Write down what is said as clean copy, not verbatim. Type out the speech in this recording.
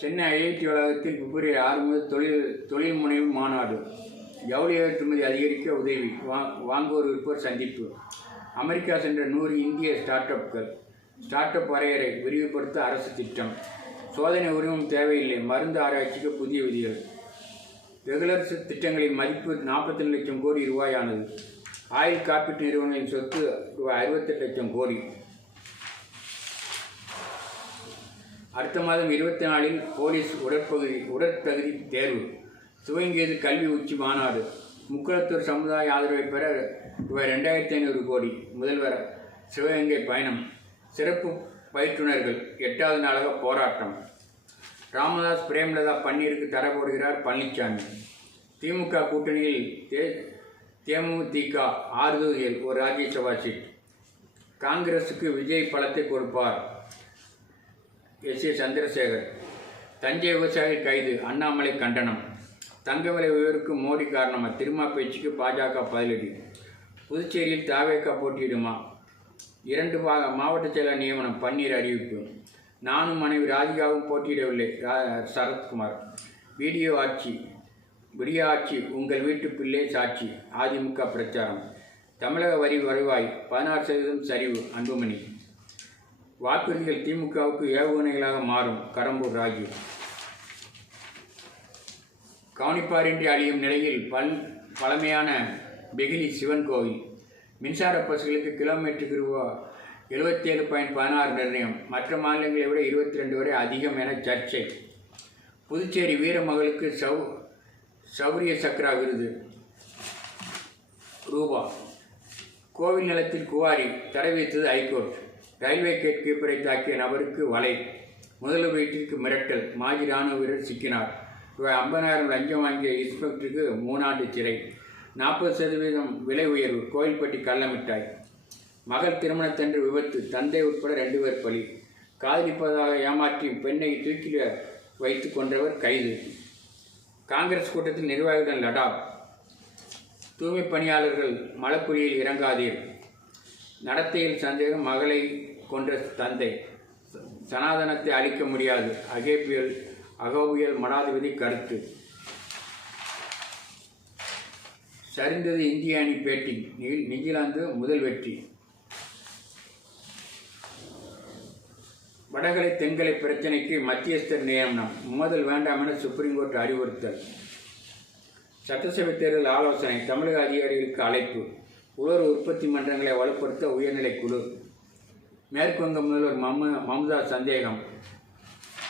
Chennai IIT வளாகத்தில் பிப்ரவரி 6 முதல் தொழில் முனைவு மாநாடு. ஜவுளி ஏற்றுமதி அதிகரிக்க உதவி, வாங்குவோர் விற்போர் சந்திப்பு. அமெரிக்கா சென்ற 100 இந்திய ஸ்டார்ட் அப் வரையறை விரிவுபடுத்த அரசு திட்டம். சோதனை உரிமம் தேவையில்லை, மருந்து ஆராய்ச்சிக்கு புதிய விதிகள். ரெகுலர் திட்டங்களின் மதிப்பு 42 லட்சம் கோடி ரூபாயானது. ஆயில் காப்பீட்டு நிறுவனங்களின் சொத்து ரூபாய் 68 லட்சம் கோடி. அடுத்த மாதம் 24 போலீஸ் உடற்தகுதி தேர்வு. துவங்கியது கல்வி உச்சி மாநாடு. முக்குளத்தூர் சமுதாய ஆதரவை பெற ரூபாய் 2500 கோடி. முதல்வர் சிவகங்கை பயணம். சிறப்பு பயிற்றுனர்கள் 8வது நாளாக போராட்டம். ராமதாஸ் பிரேமலதா பன்னீருக்கு தர போடுகிறார் பழனிசாமி. திமுக கூட்டணியில் தேமுதிக 6 தொகுதிகள், ஒரு ராஜ்யசபா சீட். காங்கிரசுக்கு விஜய் பலத்தை கொடுப்பார் எஸ்.ஏ. சந்திரசேகர். தஞ்சை விவசாயிகள் கைது, அண்ணாமலை கண்டனம். தங்க விலை உயர்வுக்கு மோடி காரணமா? திருமா பேச்சுக்கு பாஜக பதிலடி. புதுச்சேரியில் தாவேகா போட்டியிடுமா? 2 மாவட்ட செயலர் நியமனம், பன்னீர் அறிவிப்பு. நானும் மனைவி ராதிகாவும் போட்டியிடவில்லை, சரத்குமார். விடிய ஆட்சி உங்கள் வீட்டு பிள்ளை சாட்சி, அதிமுக பிரச்சாரம். தமிழக வரி வருவாய் 16% சரிவு, அன்புமணி. வாக்குறுதிகள் திமுகவுக்கு ஏவுகணைகளாக மாறும், கடம்பூர் ராஜு. கவனிப்பாரின்றி அழியும் நிலையில் பழமையான பெகிலி சிவன் கோவில். மின்சார பஸ்களுக்கு கிலோமீட்டருக்கு ரூபாய் 77.16 நிர்ணயம். மற்ற மாநிலங்களை விட 22 வரை அதிகம் என சர்ச்சை. புதுச்சேரி வீரமகளுக்கு சௌரிய சக்ரா விருது ரூபா. கோவில் நிலத்தில் குவாரி, தடை வைத்தது ஹைகோர்ட். ரயில்வே கேட் கீப்பரை தாக்கிய நபருக்கு வலை. முதல்வர் வீட்டிற்கு மிரட்டல், மாஜி ராணுவ வீரர் சிக்கினார். ரூபாய் 50,000 லஞ்சம் வாங்கிய இன்ஸ்பெக்டருக்கு 3 ஆண்டு சிறை. 40% விலை உயர்வு, கோயில்பட்டி கள்ளமிட்டாய். மகள் திருமணத்தன்று விபத்து, தந்தை உட்பட 2 பேர் பலி. காதலிப்பதாக ஏமாற்றி பெண்ணை தூக்கில் வைத்து கொன்றவர் கைது. காங்கிரஸ் கூட்டத்தில் நிர்வாகிகளுடன் லடாக். தூய்மை பணியாளர்கள் மலக்குழியில் இறங்காதீர். நடத்தையில் சந்தேகம், மகளை கொன்ற தந்தை. சனாதனத்தை அழிக்க முடியாது, அகோபியல் மடாதிபதி கருத்து. சரிந்தது இந்திய அணி பேட்டிங், நியூசிலாந்து முதல் வெற்றி. வடகலை தென்கலை பிரச்சினைக்கு மத்தியஸ்தர் நியமனம், மோதல் வேண்டாம் என சுப்ரீம் கோர்ட் அறிவுறுத்தல். சட்டசபை தேர்தல் ஆலோசனை, தமிழக அதிகாரிகளுக்கு அழைப்பு. உலர் உற்பத்தி மன்றங்களை வலுப்படுத்த உயர்நிலை குழு. மேற்குவங்க முதல்வர் மம்தா சந்தேகம்,